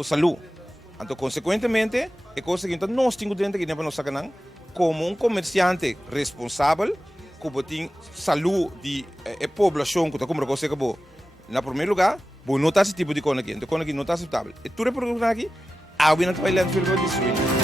a saúde. Então, consequentemente, é coisa que nós temos dentro aqui para nós sacar como um comerciante responsável, que tem saúde de população que está comprando coisa que boa. Na primeiro lugar, vou notar esse tipo de coisa aqui. Então, coisa aqui não está aceitável. E tudo é produto aqui, alguém não vai lá no filme de destruir.